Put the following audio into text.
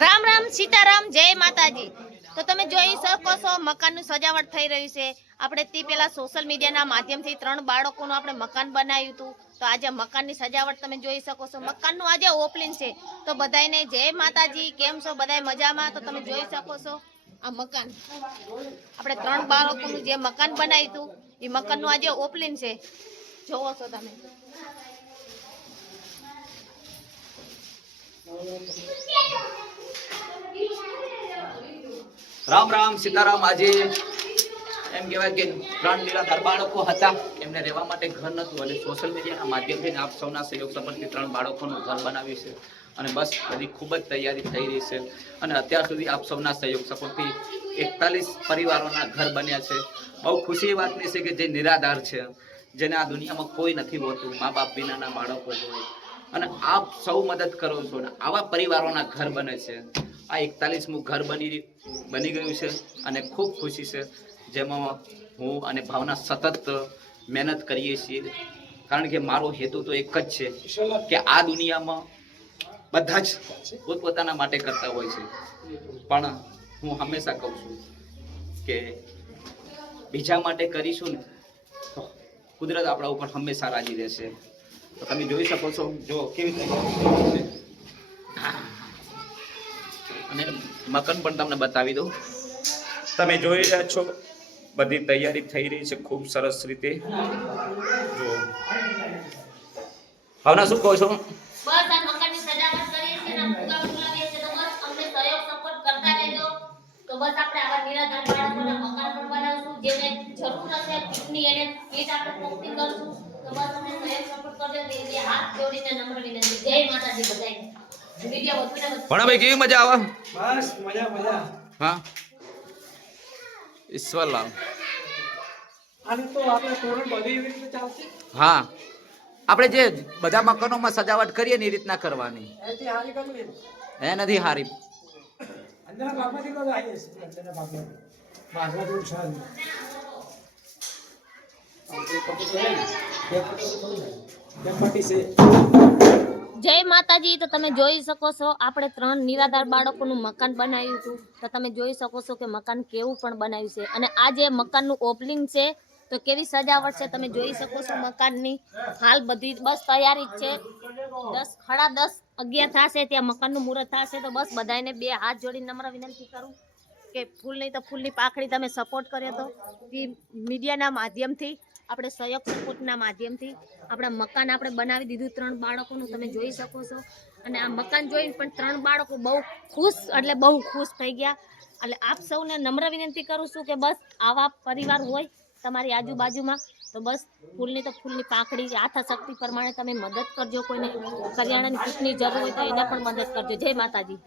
રામ રામ સીતારામ જય માતાજી। તો તમે જોઈ શકો છો મકાનનું સજાવટ થઈ રહ્યું છે। આપણે તે પહેલા સોશિયલ મીડિયાના માધ્યમથી 3 બાળકોનું આપણે મકાન બનાવ્યું હતું। તો આજે મકાનની સજાવટ તમે જોઈ શકો છો। મકાનનું આજે ઓપનિંગ છે। તો બધાને જય માતાજી, કેમ છો બધાય મજામાં? તો તમે જોઈ શકો છો આ મકાન આપણે 3 બાળકોનું જે મકાન બનાવ્યું હતું એ મકાનનું આજે ઓપનિંગ છે। જોવો છો તમે। राम राम सीताराम। आज एम कहेवाय के 3 निराधार बाळको हता, एमने રહેવા માટે ઘર નતું અને સોશિયલ મીડિયાના માધ્યમથી આપ સૌના સહયોગ સંપર્કથી 3 બાળકોનું ઘર બનાવ્યું છે અને બસ બધી ખૂબ જ તૈયારી થઈ રહી છે અને અત્યાર સુધી આપ સૌના સહયોગ સપોર્ટથી 41 પરિવારોના ઘર બન્યા છે। બહુ ખુશીની વાતની છે કે જે નિરાધાર છે, જેને આ દુનિયામાં કોઈ નથી હોતું, મા બાપ વિનાના બાળકો હોય અને આપ સૌ મદદ કરો છો ને આવા પરિવારોના ઘર બને છે। આ 41મું ઘર બની ગયું છે અને ખૂબ ખુશી છે, જેમાં હું અને ભાવના સતત મહેનત કરીએ છીએ। કારણ કે મારો હેતુ તો એક જ છે કે આ દુનિયામાં બધા જ પોતપોતાના માટે કરતા હોય છે, પણ હું હંમેશા કહું છું કે બીજા માટે કરીશું ને તો કુદરત આપણા ઉપર હંમેશા રાજી રહેશે। તો તમે જોઈ શકો છો જો કેવી રીતે અને મકાન પણ તમને બતાવી દઉં। તમે જોઈ રહ્યા છો બધી તૈયારી થઈ રહી છે ખૂબ સરસ રીતે। જો ભાવના શું કહો છો? બસ આ મકાનની સજાવટ કરીએ છે ને પૂરા બોલાવીએ છે, તો બસ અમને સહયોગ સપોર્ટ કરતા રહેજો। તો બસ આપણે આવા નિરાધાર બાળકોના મકાન પણ બનાવશું, જેને જરૂર હશે કિડની એને કીટ આપણે પોસ્ટિંગ કરશું। તો બસ અમને સહયોગ સપોર્ટ કરજો। તે હાથ જોડીને નમ્ર વિનંતી, જય માતાજી બધાને। વિડિયો વધુને વધુ ભણાભાઈ કેવી મજા આવે? બસ મજા મજા। હા ઈશ્વરલાલ આને તો આપણે તોરણ બધી એવી રીતે ચાલશે। હા, આપણે જે બધા મકાનોમાં સજાવટ કરીએ ને એ રીતના કરવાની। એથી હારી કરવું એ નથી હારી। અંદરના ભાગમાંથી તો આવી જશે, અંદરના ભાગમાં બાજવા જેવું છે નહીં। જય માતાજી। તો તમે જોઈ શકો છો આપણે 3 નિરાધાર બાળકોનું મકાન બનાવ્યું હતું। તો તમે જોઈ શકો છો કે મકાન કેવું પણ બનાવ્યું છે અને આ જે મકાનનું ઓપનિંગ છે તો કેવી સજાવટ છે તમે જોઈ શકો છો મકાનની। હાલ બધી બસ તૈયારી જ છે। 10 સાડા 10 11 થશે ત્યાં મકાનનું મુહૂર્ત થશે। તો બસ બધાને 2 હાથ જોડીને નમ્ર વિનંતી કરું કે ફૂલ નહીં તો ફૂલની પાખડી તમે સપોર્ટ કર્યો તો મીડિયાના માધ્યમથી, આપણે સહયોગ સપોર્ટના માધ્યમથી આપણા મકાન આપણે બનાવી દીધું 3 બાળકોનું તમે જોઈ શકો છો। અને આ મકાન જોઈને પણ 3 બાળકો બહુ ખુશ એટલે બહુ ખુશ થઈ ગયા। એટલે આપ સૌને નમ્ર વિનંતી કરું છું કે બસ આવા પરિવાર હોય તમારી આજુબાજુમાં તો બસ ફૂલની તો ફૂલની પાખડી યથાશક્તિ પ્રમાણે તમે મદદ કરજો। કોઈને કરિયાણાની કીટની જરૂર હોય તો એને પણ મદદ કરજો। જય માતાજી।